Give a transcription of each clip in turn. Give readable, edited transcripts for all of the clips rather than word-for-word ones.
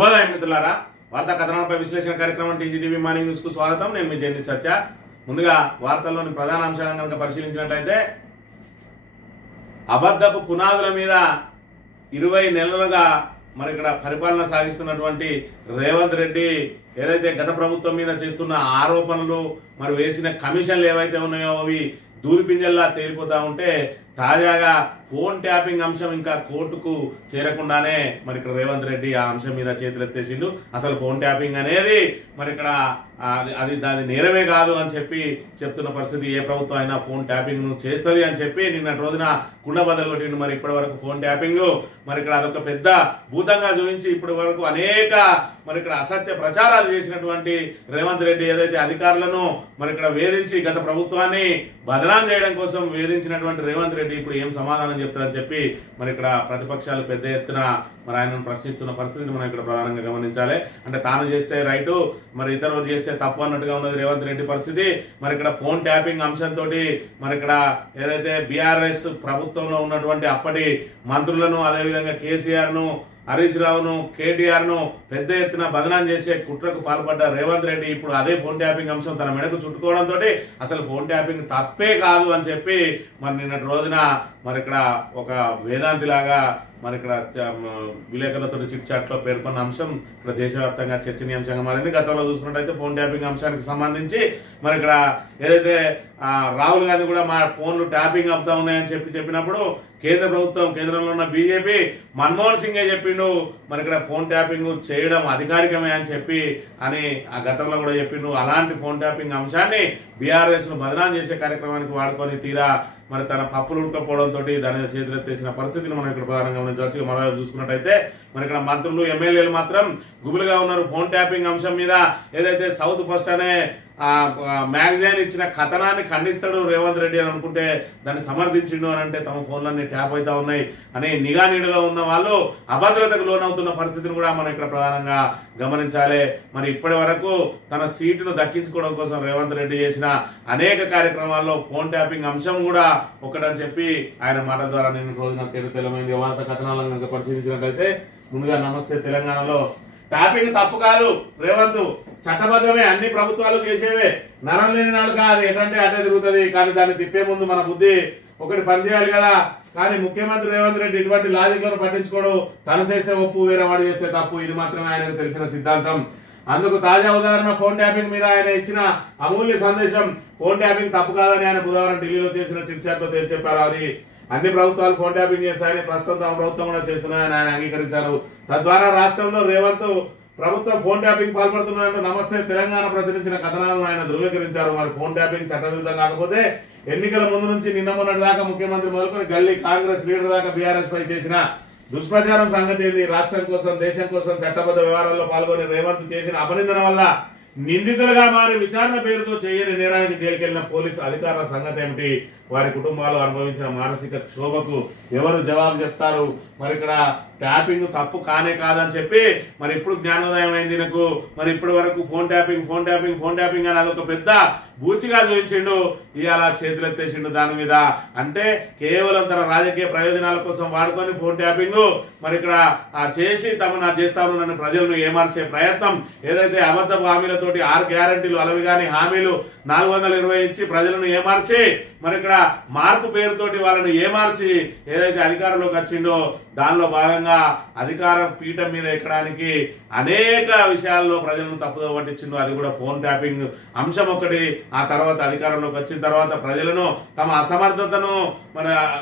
శుభోదయం మిత్రులారా, వార్తా కథనాలపై విశ్లేషణ కార్యక్రమం టీజీటీవీ మార్నింగ్ న్యూస్ కు స్వాగతం. నేను మీ జర్నీ సత్య. ముందుగా వార్తల్లోని ప్రధాన అంశాలను కనుక పరిశీలించినట్లయితే, అబద్ధపు పునాదుల మీద 20 నెలలుగా మరి ఇక్కడ పరిపాలన సాగిస్తున్నటువంటి రేవంత్ రెడ్డి ఏదైతే గత ప్రభుత్వం మీద చేస్తున్న ఆరోపణలు మరి వేసిన కమిషన్లు ఏవైతే ఉన్నాయో అవి దూరిపింజల్లా తేలిపోతా ఉంటే, తాజాగా ఫోన్ ట్యాపింగ్ అంశం ఇంకా కోర్టుకు చేరకుండానే మరి ఇక్కడ రేవంత్ రెడ్డి ఆ అంశం మీద చేతులెత్తేసిండు. అసలు ఫోన్ ట్యాపింగ్ అనేది మరి ఇక్కడ అది దాని నేరమే కాదు అని చెప్పి చెప్తున్న పరిస్థితి. ఏ ప్రభుత్వం అయినా ఫోన్ ట్యాపింగ్ ను చేస్తుంది అని చెప్పి నిన్నటి రోజున కుండ బద్దలు కొట్టిండు. మరి ఇప్పటి వరకు ఫోన్ ట్యాపింగ్ మరి ఇక్కడ అదొక పెద్ద భూతంగా చూపించి ఇప్పటి వరకు అనేక మరి ఇక్కడ అసత్య ప్రచారాలు చేసినటువంటి రేవంత్ రెడ్డి ఏదైతే అధికారులను మరి ఇక్కడ వేధించి గత ప్రభుత్వాన్ని బదనాం చేయడం కోసం వేధించినటువంటి రేవంత్ రెడ్డి ఇప్పుడు ఏం సమాధానం చెప్తారని చెప్పి మరి ఇక్కడ ప్రతిపక్షాలు పెద్ద ఎత్తున మరి ఆయనను ప్రశ్నిస్తున్న పరిస్థితిని మనం ఇక్కడ ప్రధానంగా గమనించాలి. అంటే తాను చేస్తే రైటు, మరి ఇతరులు చేస్తే తప్పు అన్నట్టుగా ఉన్నది రేవంత్ రెడ్డి పరిస్థితి. మరి ఇక్కడ ఫోన్ ట్యాపింగ్ అంశంతో మరి ఇక్కడ ఏదైతే బీఆర్ఎస్ ప్రభుత్వంలో ఉన్నటువంటి అప్పటి మంత్రులను, అదేవిధంగా కేసీఆర్ ను, హరీష్ రావును, కేటీఆర్ ను పెద్ద ఎత్తున బదనాం చేసే కుట్రకు పాల్పడ్డ రేవంత్ రెడ్డి ఇప్పుడు అదే ఫోన్ ట్యాపింగ్ అంశం తన మెడకు చుట్టుకోవడంతో అసలు ఫోన్ ట్యాపింగ్ తప్పే కాదు అని చెప్పి మరి నిన్నటి రోజున మరి ఇక్కడ ఒక వేదాంతి లాగా మరి ఇక్కడ విలేకరులతో చిట్ చాట్ లో పేర్కొన్న అంశం ఇక్కడ దేశవ్యాప్తంగా చర్చనీయాంశంగా మారింది. గతంలో చూసుకున్నట్టయితే ఫోన్ ట్యాపింగ్ అంశానికి సంబంధించి మరి ఇక్కడ ఏదైతే రాహుల్ గాంధీ కూడా మా ఫోన్లు ట్యాపింగ్ అవుతా ఉన్నాయని చెప్పినప్పుడు కేంద్ర ప్రభుత్వం, కేంద్రంలో ఉన్న బీజేపీ మన్మోహన్ సింగే చెప్పిండు మరి ఇక్కడ ఫోన్ ట్యాపింగ్ చేయడం అధికారికమే అని చెప్పి అని ఆ గతంలో కూడా చెప్పిండు. అలాంటి ఫోన్ ట్యాపింగ్ అంశాన్ని బీఆర్ఎస్ ను బదనాం చేసే కార్యక్రమానికి వాడుకొని తీరా మరి తన పప్పులు ఉడకపోవడంతో దాని చేతులెత్తేసిన పరిస్థితిని మనం ఇక్కడ ప్రధానంగా గమనించవచ్చు. మరోవైపు చూసుకున్నట్టయితే మరి ఇక్కడ మంత్రులు, ఎమ్మెల్యేలు మాత్రం గుబులుగా ఉన్నారు. ఫోన్ ట్యాపింగ్ అంశం మీద ఏదైతే సౌత్ ఫస్ట్ అనే మ్యాగజైన్ ఇచ్చిన కథనాన్ని ఖండిస్తాడు రేవంత్ రెడ్డి అని అనుకుంటే దాన్ని సమర్థించిండు అని అంటే తమ ఫోన్లన్నీ ట్యాప్ అవుతా ఉన్నాయి అని నిఘా నీడలో ఉన్న వాళ్ళు అభద్రతకు లోనవుతున్న పరిస్థితిని కూడా మనం ఇక్కడ ప్రధానంగా గమనించాలి. మరి ఇప్పటి వరకు తన సీటును దక్కించుకోవడం కోసం రేవంత్ రెడ్డి చేసిన అనేక కార్యక్రమాల్లో ఫోన్ ట్యాపింగ్ అంశం కూడా ఒకటని చెప్పి ఆయన మాట ద్వారా నిన్న రోజున తెలమైంది. వార్తా కథనాలను కనుక పరిశీలించినట్లయితే, ముందుగా నమస్తే తెలంగాణలో ట్యాపింగ్ తప్పు కాదు, రేవంత్ చట్టబద్ధమే, అన్ని ప్రభుత్వాలు చేసేవే, నరం లేని నాలుక అది ఎటంటే అటే తిరుగుతుంది. కానీ దాన్ని తిప్పే ముందు మన బుద్ధి ఒకటి పనిచేయాలి కదా. కానీ ముఖ్యమంత్రి రేవంత్ రెడ్డి ఇటువంటి లాజిక్లను పట్టించుకోడు. తను చేస్తే ఒప్పు, వేరే వాడు చేస్తే తప్పు, ఇది మాత్రమే ఆయనకు తెలిసిన సిద్ధాంతం. అందుకు తాజా ఉదాహరణ ఫోన్ ట్యాపింగ్ మీద ఆయన ఇచ్చిన అమూల్య సందేశం. ఫోన్ ట్యాపింగ్ తప్పు కాదని ఆయన బుధవారం ఢిల్లీలో చేసిన చిట్ చాట్ లో తేల్చి చెప్పారు. అది అన్ని ప్రభుత్వాలు ఫోన్ ట్యాపింగ్ చేస్తాయని, ప్రస్తుతం తమ ప్రభుత్వం కూడా చేస్తున్నాయని ఆయన అంగీకరించారు. తద్వారా రాష్ట్రంలో రేవంత్ ప్రభుత్వం ఫోన్ ట్యాపింగ్ పాల్పడుతున్నారంటూ నమస్తే తెలంగాణ ప్రచురించిన కథనాలను ఆయన ధృవీకరించారు. మరి ఫోన్ ట్యాపింగ్ చట్టవిరుద్ధం కాకపోతే ఎన్నికల ముందు నుంచి నిన్న మొన్నటి దాకా ముఖ్యమంత్రి మొదలుకొని గల్లీ కాంగ్రెస్ లీడర్ దాకా బీఆర్ఎస్ పై చేసిన దుష్ప్రచారం సంగతి ఏంది? రాష్ట్రం కోసం, దేశం కోసం చట్టబద్ధ వ్యవహారాల్లో పాల్గొని రేవంత్ చేసిన అపనిందన వల్ల నిందితులుగా మారి విచారణ పేరుతో చేయని నేరానికి జైలుకెళ్లిన పోలీసు అధికారుల సంగతి ఏమిటి? వారి కుటుంబాలు అనుభవించిన మానసిక క్షోభకు ఎవరు జవాబు చెప్తారు? మరి ఇక్కడ ట్యాపింగ్ తప్పు కానే కాదని చెప్పి మరి ఇప్పుడు జ్ఞానోదయం అయింది నాకు. మరి ఇప్పటి వరకు ఫోన్ ట్యాపింగ్ అని అదొక పెద్ద బూచిగా చూపించిండు. ఇవాళ చేతులెత్తేసిండు దాని మీద. అంటే కేవలం తన రాజకీయ ప్రయోజనాల కోసం వాడుకొని ఫోన్ ట్యాపింగ్ మరి ఇక్కడ చేసి తమ చేస్తాను నన్ను ప్రజలను ఏమార్చే ప్రయత్నం, ఏదైతే అబద్ధపు హామీలతోటి 6 గ్యారంటీలు అలవి గాని హామీలు 420 ఇచ్చి ప్రజలను ఏమార్చి మరి ఇక్కడ మార్పు పేరుతోటి వాళ్ళని ఏమార్చి ఏదైతే అధికారంలోకి వచ్చిండో దానిలో భాగంగా అధికార పీఠం మీద ఎక్కడానికి అనేక విషయాల్లో ప్రజలను తప్పుదో పట్టించిండు. అది కూడా ఫోన్ ట్యాపింగ్ అంశం ఒకటి. ఆ తర్వాత అధికారంలోకి వచ్చిన తర్వాత ప్రజలను తమ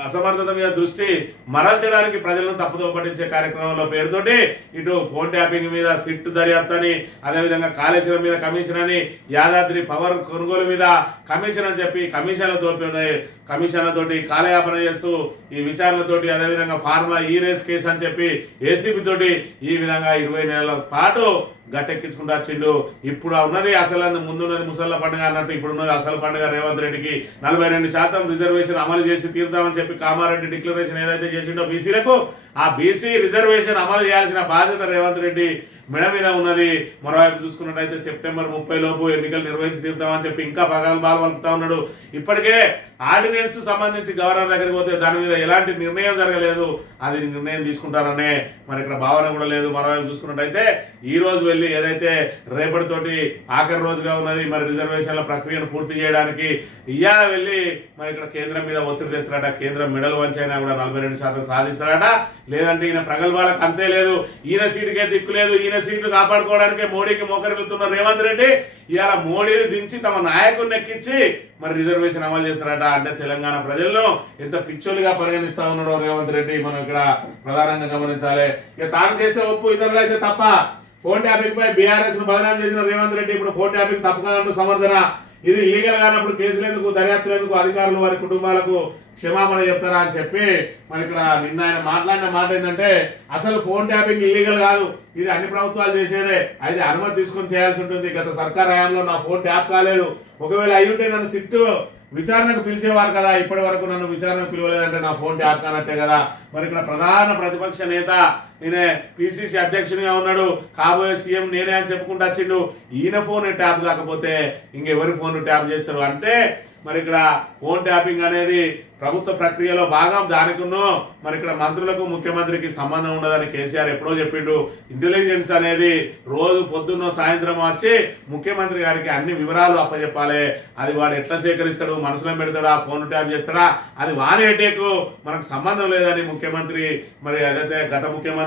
అసమర్థత మీద దృష్టి మరల్చడానికి ప్రజలను తప్పుదో పట్టించే కార్యక్రమంలో పేరుతోటి ఇటు ఫోన్ ట్యాపింగ్ మీద సిట్ దర్యాప్తు అని, అదేవిధంగా కాళేశ్వరం మీద కమిషన్ అని, యాదాద్రి పవర్ కొనుగోలు మీద కమిషన్ అని చెప్పి కమిషన్లతోటి కాలయాపన చేస్తూ ఈ విచారణతోటి, అదేవిధంగా ఫార్ములా ఈ రేస్ కేసు అని చెప్పి ఏసీబీ తోటి ఈ విధంగా 20 నెలల పాటు గట్టెక్కించుకుంటూ వచ్చిండు. ఇప్పుడు ఉన్నది అసలు ముందున్నది ముసళ్ళ పండుగ అన్నట్టు ఇప్పుడున్నది అసలు పండుగ. రేవంత్ రెడ్డికి 42% రిజర్వేషన్ అమలు చేసి తీరుతామని చెప్పి కామారెడ్డి డిక్లరేషన్ ఏదైతే చేసిండో బీసీలకు, ఆ బీసీ రిజర్వేషన్ అమలు చేయాల్సిన బాధ్యత రేవంత్ రెడ్డి మెడ మీద ఉన్నది. మరోవైపు చూసుకున్నట్టయితే సెప్టెంబర్ 30 లోపు ఎన్నికలు నిర్వహించి తీరుతామని చెప్పి ఇంకా బాగా పలుకుతా ఉన్నాడు. ఇప్పటికే ఆర్డినెన్స్ సంబంధించి గవర్నర్ దగ్గరికి పోతే దాని మీద ఎలాంటి నిర్ణయం జరగలేదు, అది నిర్ణయం తీసుకుంటారనే మరి ఇక్కడ భావన కూడా లేదు. మరోవైపు చూసుకున్నట్టయితే ఈ రోజు వెళ్ళి ఏదైతే రేపటితోటి ఆఖరి రోజుగా ఉన్నది మరి రిజర్వేషన్ల ప్రక్రియను పూర్తి చేయడానికి ఇయ్యాల వెళ్ళి మరి ఇక్కడ కేంద్రం మీద ఒత్తిడి తెస్తారట. కేంద్రం మెడలు వంచైనా కూడా 42% సాధిస్తారట. లేదంటే ఈయన ప్రగల్భాలకు అంతే లేదు, ఈయన సీటుకే దిక్కు లేదు, ఈయన సీటు కాపాడుకోవడానికే మోడీకి మోకరిల్లుతున్న రేవంత్ రెడ్డి ఇవాళ మోడీని దించి తమ నాయకుడిని ఎక్కించి మరి రిజర్వేషన్ అమలు చేస్తారట. అంటే తెలంగాణ ప్రజలను ఎంత పిచ్చోలుగా పరిగణిస్తా ఉన్నాడో రేవంత్ రెడ్డి మనం ఇక్కడ ప్రధానంగా గమనించాలి. ఇక తాను చేస్తే ఒప్పు, ఇతరులు అయితే తప్ప. ఫోన్ ట్యాపింగ్ పై బీఆర్ఎస్ ను బదనాం చేసిన రేవంత్ రెడ్డి ఇప్పుడు ఫోన్ ట్యాపింగ్ తప్పకదంటూ సమర్థన. ఇది ఇల్లీగల్ కానప్పుడు కేసులేందుకు, దర్యాప్తులేందుకు అధికారులు వారి కుటుంబాలకు క్షమాపణ చెప్తారా అని చెప్పి మరి ఇక్కడ నిన్న ఆయన మాట్లాడిన మాట ఏంటంటే అసలు ఫోన్ ట్యాపింగ్ ఇల్లీగల్ కాదు, ఇది అన్ని ప్రభుత్వాలు చేసేదే, అయితే అనుమతి తీసుకొని చేయాల్సి ఉంటుంది. గత సర్కార్ హయాంలో నా ఫోన్ ట్యాప్ కాలేదు, ఒకవేళ అయ్యుంటే నన్ను సిట్టు విచారణకు పిలిచేవారు కదా, ఇప్పటి వరకు నన్ను విచారణకు పిలవలేదంటే నా ఫోన్ ట్యాప్ కానట్టే కదా. మరి ఇక్కడ ప్రధాన ప్రతిపక్ష నేత నేనే పిసిసి అధ్యక్షునిగా ఉన్నాడు, కాబోయే సీఎం నేనే అని చెప్పుకుంటూ వచ్చిండు. ఈయన ఫోన్ ట్యాప్ కాకపోతే ఇంకెవరి ఫోన్ ట్యాప్ చేస్తారు అంటే మరి ఇక్కడ ఫోన్ ట్యాపింగ్ అనేది ప్రభుత్వ ప్రక్రియలో భాగం. దానికున్నో మరి ఇక్కడ మంత్రులకు ముఖ్యమంత్రికి సంబంధం ఉండదని కేసీఆర్ ఎప్పుడో చెప్పిండు. ఇంటెలిజెన్స్ అనేది రోజు పొద్దున్న సాయంత్రం వచ్చి ముఖ్యమంత్రి గారికి అన్ని వివరాలు అప్పచెప్పాలి. అది వాడు ఎట్లా సేకరిస్తాడు, మనసులో పెడతాడా, ఫోన్ ట్యాప్ చేస్తాడా, అది వాని హెడేకు, మనకు సంబంధం లేదని ముఖ్యమంత్రి మరి అదైతే గత ముఖ్యమంత్రి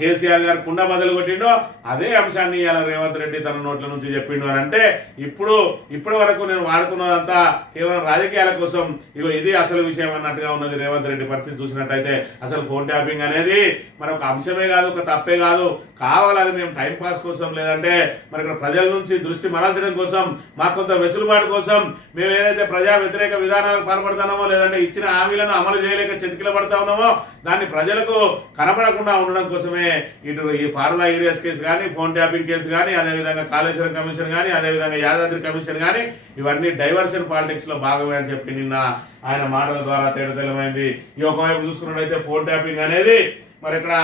కేసీఆర్ గారు కుండ బదులు కొట్టిండో అదే అంశాన్ని ఇలా రేవంత్ రెడ్డి తన నోట్ల నుంచి చెప్పిండు అని అంటే ఇప్పటి వరకు నేను వాడుకున్నదంతా కేవలం రాజకీయాల కోసం, ఇగో ఇది అసలు విషయం అన్నట్టుగా ఉన్నది రేవంత్ రెడ్డి పరిస్థితి చూసినట్టయితే. అసలు ఫోన్ ట్యాపింగ్ అనేది మరి ఒక అంశమే కాదు, ఒక తప్పే కాదు, కావాలని మేము టైం పాస్ కోసం లేదంటే మరి ఇక్కడ ప్రజల నుంచి దృష్టి మరల్చడం కోసం, మాకు కొంత వెసులుబాటు కోసం మేము ఏదైతే ప్రజా వ్యతిరేక విధానాలకు పాల్పడుతున్నామో లేదంటే ఇచ్చిన హామీలను అమలు చేయలేక చెతికిల పడతా ఉన్నామో దాన్ని ప్రజలకు కనపడకుండా ఉండడం కోసమే ఇటు ఈ ఫార్ములా ఈరియస్ కేసు కానీ, ఫోన్ ట్యాపింగ్ కేసు కానీ, అదేవిధంగా కాళేశ్వరం కమిషన్ కానీ, అదేవిధంగా యాదాద్రి కమిషన్ కానీ ఇవన్నీ డైవర్షన్ పాలిటిక్స్ లో భాగమే అని చెప్పి నిన్న ఆయన మాటల ద్వారా తేడతెల్లమైంది. ఈ ఒకవైపు చూసుకున్నట్లయితే ఫోన్ ట్యాపింగ్ అనేది మరి ఇక్కడ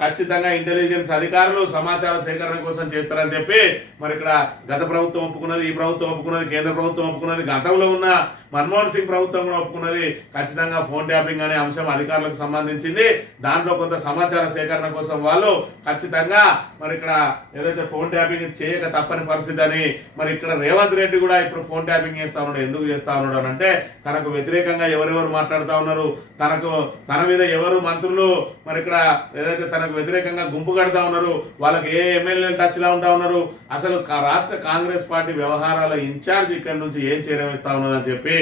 ఖచ్చితంగా ఇంటెలిజెన్స్ అధికారులు సమాచార సేకరణ కోసం చేస్తారని చెప్పి మరి ఇక్కడ గత ప్రభుత్వం ఒప్పుకున్నది, ఈ ప్రభుత్వం ఒప్పుకున్నది, కేంద్ర ప్రభుత్వం ఒప్పుకున్నది, గతంలో ఉన్న మన్మోహన్ సింగ్ ప్రభుత్వం కూడా ఒప్పుకున్నది. ఖచ్చితంగా ఫోన్ ట్యాపింగ్ అనే అంశం అధికారులకు సంబంధించింది. దాంట్లో కొంత సమాచార సేకరణ కోసం వాళ్ళు ఖచ్చితంగా మరి ఇక్కడ ఏదైతే ఫోన్ ట్యాపింగ్ చేయక తప్పని పరిస్థితి అని మరి ఇక్కడ రేవంత్ రెడ్డి కూడా ఇప్పుడు ఫోన్ ట్యాపింగ్ చేస్తా ఉన్నాడు. ఎందుకు చేస్తా ఉన్నాడు అని అంటే తనకు వ్యతిరేకంగా ఎవరెవరు మాట్లాడుతా ఉన్నారు, తన మీద ఎవరు మంత్రులు మరి ఇక్కడ ఏదైతే తనకు వ్యతిరేకంగా గుంపు కడతా ఉన్నారు, వాళ్ళకి ఏ ఎమ్మెల్యేలు టచ్ లా ఉంటా ఉన్నారు, అసలు రాష్ట్ర కాంగ్రెస్ పార్టీ వ్యవహారాల ఇన్ఛార్జ్ ఇక్కడ నుంచి ఏం చేరవేస్తా ఉన్నదని చెప్పి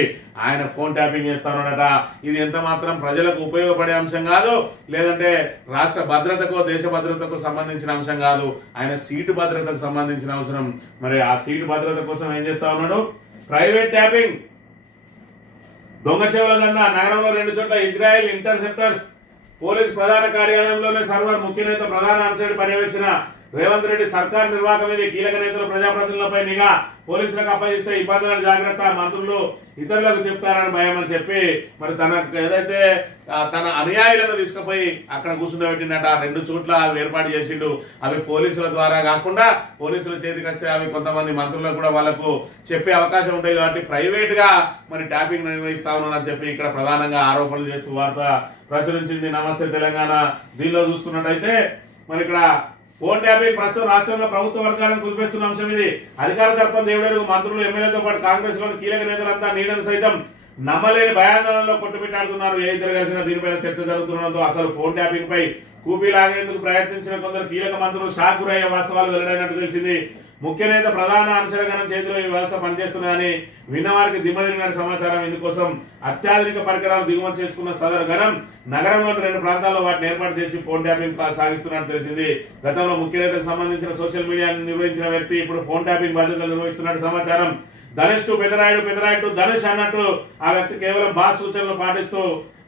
ఆయన ఫోన్ ట్యాపింగ్ చేస్తా ఉన్నాడట. ఇది ఎంత మాత్రం ప్రజలకు ఉపయోగపడే అంశం కాదు, లేదంటే రాష్ట్ర భద్రతకు, దేశ భద్రతకు సంబంధించిన అంశం కాదు, ఆయన సీటు భద్రతకు సంబంధించిన అవసరం. మరి ఆ సీటు భద్రత కోసం ఏం చేస్తా ఉన్నాడు? ప్రైవేట్ ట్యాపింగ్, దొంగ చెవుల దందా. నగరంలో 2 చోట్ల ఇజ్రాయెల్ ఇంటర్సెప్టర్స్ పోలీస్ ప్రధాన కార్యాలయంలోనే సర్వర్, ముఖ్య నేత ప్రధాన అంశాన్ని పర్యవేక్షణ. రేవంత్ రెడ్డి సర్కార్ నిర్వాహకం మీద కీలక నేతలు, ప్రజాప్రతినిధులపై నిఘా, పోలీసులకు అప్పగిస్తే ఇబ్బందులను జాగ్రత్త, మంత్రులు ఇతరులకు చెప్తారని భయం అని చెప్పి మరి తన ఏదైతే తన అనుయాయులను తీసుకుపోయి అక్కడ కూర్చుండబెట్టినట్ట 2 చోట్ల అవి ఏర్పాటు చేసిండు. అవి పోలీసుల ద్వారా కాకుండా పోలీసుల చేతికి వస్తే అవి కొంతమంది మంత్రులకు కూడా వాళ్ళకు చెప్పే అవకాశం ఉంటాయి కాబట్టి ప్రైవేట్ గా మరి ట్యాపింగ్ నిర్వహిస్తా ఉన్నారని చెప్పి ఇక్కడ ప్రధానంగా ఆరోపణలు చేస్తూ వార్త ప్రచురించింది నమస్తే తెలంగాణ. దీనిలో చూసుకున్నట్టయితే మరి ఇక్కడ ఫోన్ ట్యాపింగ్ ప్రస్తుతం రాష్ట్రంలో ప్రభుత్వ వర్గాలను కుదిపేస్తున్న అంశం ఇది. అధికార తరపున దేవుడెరుగు మంత్రులు, ఎమ్మెల్యేతో పాటు కాంగ్రెస్ లోని కీలక నేతలంతా నీడను సైతం నమ్మలేని భయాందోళనలో కొట్టుమిట్టాడుతున్నారు. ఏ ఇద్దరు కలిసిన దీనిపైన చర్చ జరుగుతుండడంతో అసలు ఫోన్ ట్యాపింగ్ పై కూపీ లాగేందుకు ప్రయత్నించిన కొందరు కీలక మంత్రులు షాక్ గురయ్యే వాస్తవాలు వెల్లడైనట్టు తెలిసింది. ముఖ్య నేత ప్రధాన అంశరగణం చేతిలో ఈ వ్యవస్థ పనిచేస్తున్నదని విన్నవారికి దిమ్మదిరిగిన సమాచారం. ఇందుకోసం అత్యాధునిక పరికరాలు దిగుమతి చేసుకున్న సదరు గణం నగరంలోని 2 ప్రాంతాల్లో వాటిని ఏర్పాటు చేసి ఫోన్ ట్యాపింగ్ సాగిస్తున్నట్టు తెలిసింది. గతంలో ముఖ్య నేతకు సంబంధించిన సోషల్ మీడియాను నిర్వహించిన వ్యక్తి ఇప్పుడు ఫోన్ ట్యాపింగ్ బాధ్యతలు నిర్వహిస్తున్నట్టు సమాచారం. ధనుష్ టు పెదరాయుడు, పెదరాయుడు టు ధనుష్ అన్నట్టు ఆ వ్యక్తి కేవలం బాస్ సూచనలు పాటిస్తూ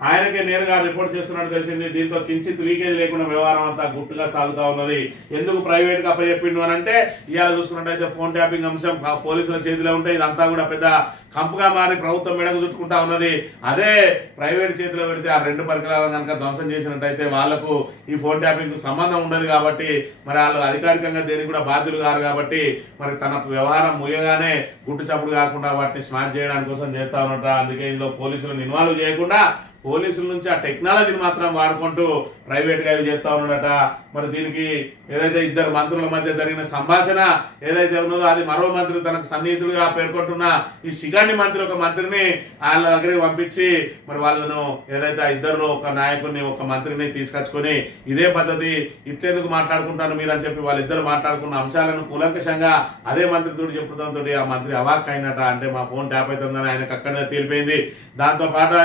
ఆయనకే నేరుగా రిపోర్ట్ చేస్తున్నట్టు తెలిసింది. దీంతో కించిత్ లీకేజ్ లేకుండా వ్యవహారం అంతా గుట్టుగా సాగుతా ఉన్నది. ఎందుకు ప్రైవేట్ గా అప్పచెప్పిండు అని అంటే ఇవాళ చూసుకున్నట్టయితే ఫోన్ ట్యాపింగ్ అంశం పోలీసుల చేతిలో ఉంటే ఇదంతా కూడా పెద్ద కంపుగా మారి ప్రభుత్వం మెడకు చుట్టుకుంటా ఉన్నది. అదే ప్రైవేట్ చేతిలో పెడితే ఆ రెండు పరికరాలను కనుక ధ్వంసం చేసినట్టయితే వాళ్లకు ఈ ఫోన్ ట్యాపింగ్ కు సంబంధం ఉండదు కాబట్టి మరి వాళ్ళు అధికారికంగా దేనికి కూడా బాధ్యులు కారు కాబట్టి మరి తన వ్యవహారం ముయ్యగానే గుట్టు చప్పుడు కాకుండా వాటిని స్మాష్ చేయడానికి కోసం చేస్తా ఉన్నట. అందుకే ఇందులో పోలీసులను ఇన్వాల్వ్ చేయకుండా పోలీసుల నుంచి ఆ టెక్నాలజీని మాత్రం వాడుకుంటూ ప్రైవేట్ గా ఇవి చేస్తా ఉన్నాడట. మరి దీనికి ఏదైతే ఇద్దరు మంత్రుల మధ్య జరిగిన సంభాషణ ఏదైతే ఉన్నదో అది మరో మంత్రి తనకు సన్నిహితుడిగా పేర్కొంటున్న ఈ శిఖండి మంత్రి ఒక మంత్రిని వాళ్ళ దగ్గరికి పంపించి మరి వాళ్ళను ఏదైతే ఆ ఇద్దరు ఒక నాయకుడిని ఒక మంత్రిని తీసుకొచ్చుకొని ఇదే పద్ధతి ఇట్లెందుకు మాట్లాడుకుంటాను మీరు అని చెప్పి వాళ్ళిద్దరు మాట్లాడుకున్న అంశాలను కూలంకషంగా అదే మంత్రితో చెప్పడంతో ఆ మంత్రి అవాక్ అయినట. అంటే మా ఫోన్ ట్యాప్ అవుతుందని ఆయనకు అక్కడనే తేలిపోయింది. దాంతో పాటు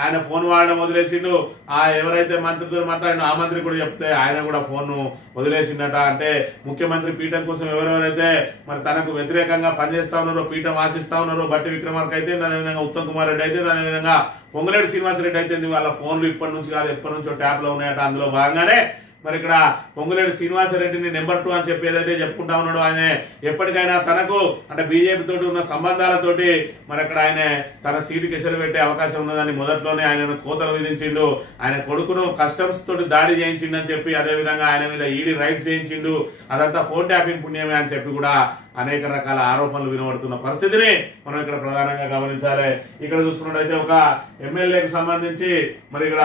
ఆయన ఫోన్ వాడడం వదిలేసిండు. ఆ ఎవరైతే మంత్రితో మాట్లాడిన ఆ మంత్రి కూడా చెప్తే ఆయన కూడా ఫోన్ వదిలేసిందట. అంటే ముఖ్యమంత్రి పీఠం కోసం ఎవరెవరైతే మరి తనకు వ్యతిరేకంగా పనిచేస్తా ఉన్నారో, పీఠం ఆశిస్తా ఉన్నారో, బట్టి విక్రమార్క అయితే, అదేవిధంగా ఉత్తమ్ కుమార్ రెడ్డి అయితే, అదేవిధంగా పొంగులేటి శ్రీనివాసరెడ్డి అయితే వాళ్ళ ఫోన్లు ఇప్పటి నుంచి కాదు ఎప్పటి నుంచో ట్యాప్ లో ఉన్నాయట. అందులో భాగంగానే మరి ఇక్కడ పొంగులేటి శ్రీనివాసరెడ్డిని నెంబర్ 2 అని చెప్పి ఏదైతే చెప్పుకుంటా ఉన్నాడో ఆయన ఎప్పటికైనా తనకు అంటే బీజేపీ తోటి ఉన్న సంబంధాలతోటి మరి అక్కడ ఆయన తన సీటుకి ఎసరు పెట్టే అవకాశం ఉన్నదని మొదట్లోనే ఆయన కోతలు విధించిండు. ఆయన కొడుకును కస్టమ్స్ తోటి దాడి చేయించిండు అని చెప్పి అదేవిధంగా ఆయన మీద ఈడీ రైట్స్ చేయించిండు. అదంతా ఫోన్ ట్యాపింగ్ పుణ్యమే అని చెప్పి కూడా అనేక రకాల ఆరోపణలు వినబడుతున్న పరిస్థితిని మనం ఇక్కడ ప్రధానంగా గమనించాలి. ఇక్కడ చూసుకున్నట్టయితే ఒక ఎమ్మెల్యేకి సంబంధించి మరి ఇక్కడ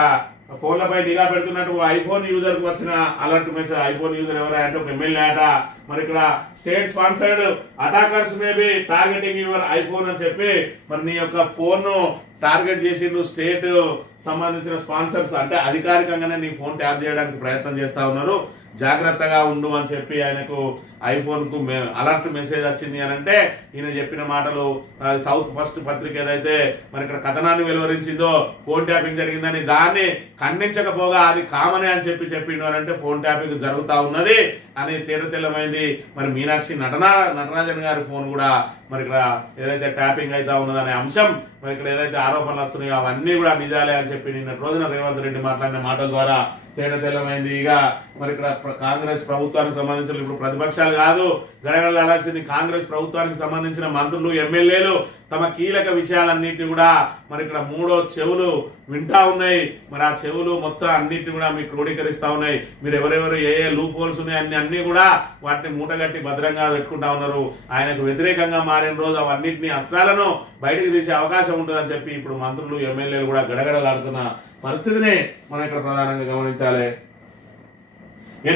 ఫోన్లపై నిఘా పెడుతున్నట్టు ఐఫోన్ యూజర్ కు వచ్చిన అలర్ట్ మెసేజ్. ఐఫోన్ యూజర్ ఎవరంటే ఒక ఎమ్మెల్యే అట. మరి ఇక్కడ state sponsored attackers may be targeting your iPhone అని చెప్పి మరి నీ యొక్క ఫోన్ టార్గెట్ చేసి నువ్వు స్టేట్ సంబంధించిన స్పాన్సర్స్ అంటే అధికారికంగానే నీ ఫోన్ ట్యాప్ చేయడానికి ప్రయత్నం చేస్తా ఉన్నారు, జాగ్రత్తగా ఉండు అని చెప్పి ఆయనకు ఐఫోన్ కు అలర్ట్ మెసేజ్ వచ్చింది అని అంటే ఈయన చెప్పిన మాటలు సౌత్ ఫస్ట్ పత్రిక ఏదైతే మరి ఇక్కడ కథనాన్ని వెలువరించిందో ఫోన్ ట్యాపింగ్ జరిగిందని దాన్ని ఖండించకపోగా అది కామనే అని చెప్పి చెప్పిండు అని అంటే ఫోన్ ట్యాపింగ్ జరుగుతా ఉన్నది అని తెల్లమైంది. మరి మీనాక్షి నటరాజన్ గారి ఫోన్ కూడా మరి ఇక్కడ ఏదైతే ట్యాపింగ్ అయితే ఉన్నదనే అంశం మరి ఇక్కడ ఏదైతే ఆరోపణలు వస్తున్నాయో అవన్నీ కూడా నిజాలే అని చెప్పి నిన్న రోజున రేవంత్ రెడ్డి మాట్లాడిన మాటల ద్వారా తెల్లమైంది. ఇక మరి ఇక్కడ కాంగ్రెస్ ప్రభుత్వానికి సంబంధించిన ఇప్పుడు ప్రతిపక్షాలు కాదు గడగడలాడాల్సింది కాంగ్రెస్ ప్రభుత్వానికి సంబంధించిన మంత్రులు, ఎమ్మెల్యేలు తమ కీలక విషయాలన్నింటినీ కూడా మరి ఇక్కడ మూడో చెవులు వింటా ఉన్నాయి. మరి ఆ చెవులు మొత్తం అన్నింటినీ కూడా మీకు క్రోడీకరిస్తా ఉన్నాయి. మీరు ఎవరెవరు ఏ లూప్ హోల్స్ ఉన్నాయి అన్ని కూడా వాటిని మూటగట్టి భద్రంగా పెట్టుకుంటా ఉన్నారు. ఆయనకు వ్యతిరేకంగా మారిన రోజు అవన్నింటినీ అస్త్రాలను బయటకు తీసే అవకాశం ఉంటుందని చెప్పి ఇప్పుడు మంత్రులు, ఎమ్మెల్యేలు కూడా గడగడలాడుతున్న పరిస్థితిని మనం ఇక్కడ ప్రధానంగా గమనించాలి.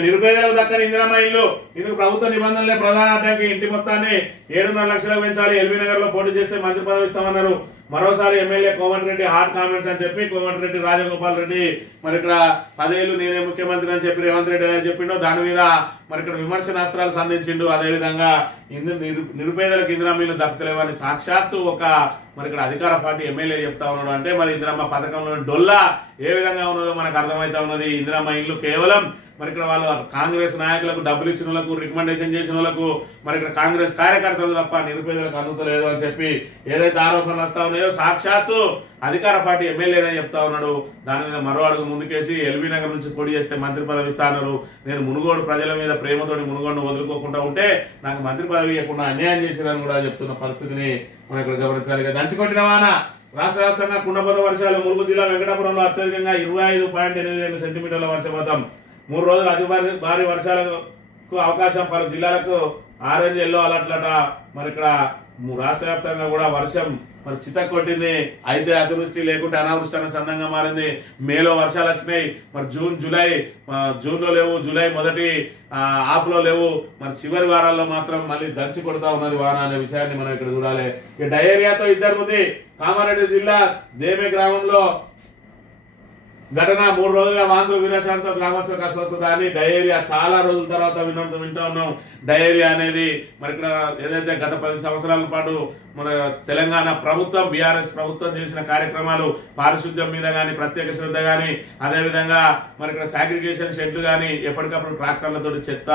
నిరుపేదలకు దక్కని ఇందిరమ్మ ఇల్లు ఇందుకు ప్రభుత్వ నిబంధనలే ప్రధాన అడ్డంకి. ఇంటి మొత్తాన్ని 7.5 లక్షలకు పెంచాలి. ఎల్బీ నగర్ లో పోటీ చేస్తే మంత్రి పదవి ఇస్తామన్నారు. మరోసారి ఎమ్మెల్యే కోమటిరెడ్డి హాట్ కామెంట్స్ అని చెప్పి కోమటిరెడ్డి రాజగోపాల్ రెడ్డి మరి ఇక్కడ 10 ఏళ్లు నేనే ముఖ్యమంత్రి అని చెప్పి రేవంత్ రెడ్డి అని చెప్పిండో దాని మీద మరి ఇక్కడ విమర్శనాస్త్రాలు సంధించిండు. అదేవిధంగా నిరుపేదలకు ఇందిరమ్మ ఇల్లు దక్కలేవని సాక్షాత్తు ఒక మరి ఇక్కడ అధికార పార్టీ ఎమ్మెల్యే చెప్తా ఉన్నాడు. అంటే మరి ఇందిరమ్మ పథకంలో డొల్లా ఏ విధంగా ఉన్నదో మనకు అర్థమైతా ఉన్నది. ఇందిరమ్మ ఇల్లు కేవలం మరి ఇక్కడ వాళ్ళు కాంగ్రెస్ నాయకులకు డబ్బులు ఇచ్చిన వాళ్ళకు, రికమెండేషన్ చేసిన వాళ్ళకు మరి ఇక్కడ కాంగ్రెస్ కార్యకర్తలు తప్ప నిరుపేదలకు అందుతలేదు అని చెప్పి ఏదైతే ఆరోపణలు వస్తా ఉన్నాయో సాక్షాత్తు అధికార పార్టీ ఎమ్మెల్యేనే చెప్తా ఉన్నాడు. దాని మీద మరో అడుగు ముందుకేసి ఎల్బీ నగర్ నుంచి పోటీ చేస్తే మంత్రి పదవి ఇస్తా అన్నారు. నేను మునుగోడు ప్రజల మీద ప్రేమతోటి మునుగోడును వదులుకోకుండా ఉంటే నాకు మంత్రి పదవి ఇవ్వకుండా అన్యాయం చేసిరని కూడా చెప్తున్న పరిస్థితిని మనం ఇక్కడ గమనించాలి. దంచికొట్టిన వాన రాష్ట్ర వ్యాప్తంగా కుండపోత వర్షాలు. ములుగు జిల్లా వెంకటాపురంలో అత్యధికంగా 25.82 సెంటీమీటర్ల వర్షపాతం. 3 రోజులు అతి భారీ వర్షాలకు అవకాశం. పలు జిల్లాలకు ఆరెంజ్ ఎల్లో అలర్ట్లట. మరి ఇక్కడ రాష్ట్ర వ్యాప్తంగా కూడా వర్షం మరి చితక్కొట్టింది. అయితే అతివృష్టి లేకుంటే అనావృష్టి అనే సందంగా మారింది. మేలో వర్షాలు వచ్చినాయి. మరి జూన్ లో లేవు, జూలై మొదటి హాఫ్ లో లేవు. మరి చివరి వారాల్లో మాత్రం మళ్ళీ దంచి కొడతా ఉన్నది వాన అనే విషయాన్ని మనం ఇక్కడ చూడాలి. ఈ డయేరియాతో 2 మంది కామారెడ్డి జిల్లా దేమే గ్రామంలో ఘటన. 3 రోజులుగా వాంతులు విరేచనంతో గ్రామస్తులకు అస్వస్థత అని డయేరియా చాలా రోజుల తర్వాత వింటూ ఉన్నాం. డయేరియా అనేది మరి ఇక్కడ ఏదైతే గత 10 సంవత్సరాల పాటు మన తెలంగాణ ప్రభుత్వం బీఆర్ఎస్ ప్రభుత్వం చేసిన కార్యక్రమాలు పారిశుద్ధ్యం మీద కానీ ప్రత్యేక శ్రద్ధ కానీ అదేవిధంగా మరి ఇక్కడ సాగ్రిగేషన్ షెడ్లు కానీ ఎప్పటికప్పుడు ట్రాక్టర్లతో చెత్త